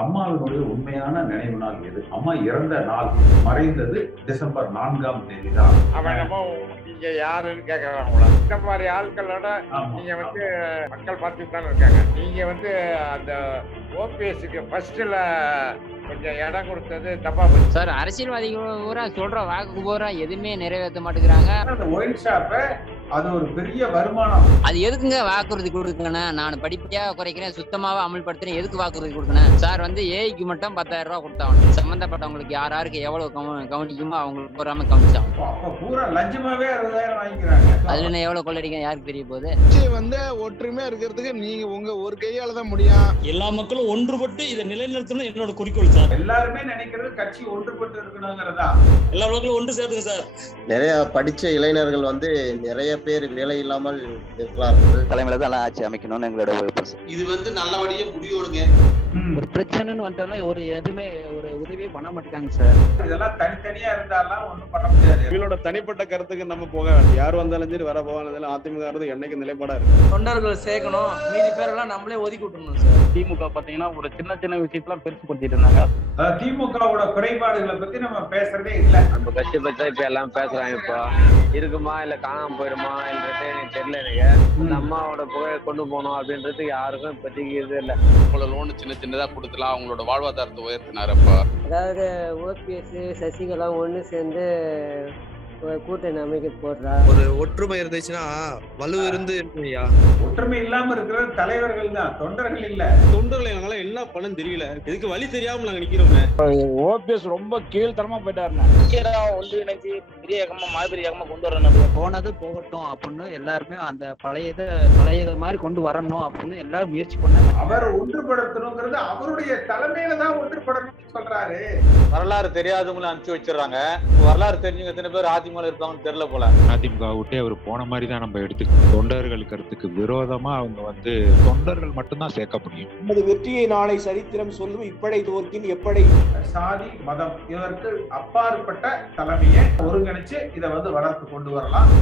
அம்மாவினுடைய உண்மையான நினைவு நாள் எது? அம்மா இறந்த நாள் மறைந்தது டிசம்பர் 4ஆம் தேதி தான். அவன் நம்ம நீங்க யாருன்னு கேட்கறாங்களா? இந்த மாதிரி ஆட்களோட நீங்க வந்து மக்கள் பார்த்துட்டு தானே இருக்காங்க. நீங்க வந்து அந்த ஓபிஎஸ்க்கு ஃபர்ஸ்ட்ல கொஞ்சம் இடம் கொடுத்தது தப்பா போச்சு சார். அரசியல்வாதிகள் பூரா சொல்ற வாக்கு பூரா எதுவுமே நிறைவேற்ற மாட்டேங்கிறாங்க. அந்த ஒயின் ஷாப்பை அது ஒரு பெரிய வருமானம். அது எதுக்குங்க வாக்குறுதி கொடுக்கணும்? நான் படிப்படியா குறைக்கிறேன், சுத்தமாவே அமல்படுத்துறேன், எதுக்கு வாக்குறுதி கொடுக்கணும் சார்? வந்து ஏஐக்கு மட்டும் 10,000 ரூபாய் கொடுத்தாங்க. சம்பந்தப்பட்டவங்களுக்கு யாருக்கு எவ்வளவு கவனிக்குமோ அவங்களுக்கு போறாம கவனிச்சாங்க. பூரா லஞ்சமாவே 60,000 வாங்கிக்கிறாங்க. அதுல என்ன எவ்வளவு கொள்ளடிக்க யாருக்கு தெரிய போகுது? வந்து ஒற்றுமையா இருக்கிறதுக்கு நீங்க உங்க ஒரு கையால தான் முடியும். எல்லா மக்களும் ஒன்றுபட்டு இதை நிலைநிறுத்தணும் என்னோட குறிக்கோள் சார். எல்லாருமே நினைக்கிறது கட்சி ஒன்றுபட்டு இருக்கணுங்கிறதா. எல்லா மக்களும் ஒன்று சேர்த்துங்க சார். நிறைய படிச்ச இளைஞர்கள் வந்து நிறைய பேர் வேலை இல்லாமல் இருக்கிறார்கள். தலைமையில தான் ஆட்சி அமைக்கணும்னு எங்களோட விருப்பம். இது வந்து நல்லபடியா முடியோடுங்க. ஒரு பிரச்சனைன்னு வந்தாலும் ஒரு எதுவுமே ஒரு உதவியே பண்ண மாட்டாங்க சார். இதெல்லாம் தனித்தனியா இருந்தாலும் ஒண்ணும் பண்ண முடியாது. இவங்களோட தனிப்பட்ட கருத்துக்கு நம்ம போக வேண்டாம். யார் வந்தாலும் சரி, வர போவாலும் அதிமுக என்னைக்கு நிலைப்பாடா இருக்கு. தொண்டர்கள் சேர்க்கணும், மீதி பேரெல்லாம் நம்மளே ஒதுக்கி விட்டுணும் சார். திமுக பாத்தீங்கன்னா ஒரு சின்ன சின்ன விஷயத்தெல்லாம் பெருசு படுத்திட்டு இருந்தாங்க. திமுகவோட குறைபாடுகளை பத்தி நம்ம பேசுறதே இல்ல. நம்ம கட்சி பத்தி இப்ப எல்லாம் பேசுறாங்க. இப்போ இருக்குமா இல்ல காணாம போயிடுமா இல்லன்றது எனக்கு தெரியல. எனக்கு இந்த அம்மாவோட புகையை கொண்டு போகணும் அப்படின்றது யாருக்கும் இப்போதைக்கு இது இல்லை. லோன் சின்ன சின்னதா கொடுத்துலாம் அவங்களோட வாழ்வாதாரத்தை உயர்த்தினார். அப்ப அதாவது ஓபிஎஸ் சசிகலா ஒன்று சேர்ந்து கூட்டணி அமைக்க போடுறா. ஒரு ஒற்றுமை இருந்துச்சுன்னா வலு இருந்து இல்லையா? ஒற்றுமை இல்லாம இருக்கிற தலைவர்கள் தான், தொண்டர்கள் இல்ல. தொண்டர்களை என்னால என்ன பண்ண தெரியல. இதுக்கு வழி தெரியாம நாங்க நிக்கிறோமே. ஓபிஎஸ் ரொம்ப கீழ்த்தரமா போயிட்டாருன்னா ஒன்றிணைஞ்சு பெரிய இயக்கமா மாதிரி இயக்கமா கொண்டு வரணும். போனது போகட்டும் அப்படின்னு எல்லாருமே அந்த பழைய மாதிரி கொண்டு வரணும் அப்படின்னு எல்லாரும் முயற்சி பண்ணாங்க. அவர் ஒன்றுபடுத்தணுங்கிறது அவருடைய தலைமையில தான் ஒன்றுபடணும்னு சொல்றாரு. வரலாறு தெரியாதவங்களை அனுப்பிச்சு வச்சிடறாங்க. வரலாறு தெரிஞ்சவங்க எத்தனை பேர் அதிமுக இருப்பாங்கன்னு தெரியல போல. அதிமுக விட்டே அவர் போன மாதிரி தான் நம்ம எடுத்துக்கணும். தொண்டர்கள் கருத்துக்கு விரோதமா அவங்க வந்து தொண்டர்கள் மட்டும்தான் சேர்க்க முடியும். நமது வெற்றியை நாளை சரித்திரம் சொல்லும். இப்படை தோற்கின் எப்படை. சாதி மதம் இதற்கு அப்பாற்பட்ட தலைமையை ஒருங்கிணைச்சு இதை வந்து வளர்த்து கொண்டு வரலாம்.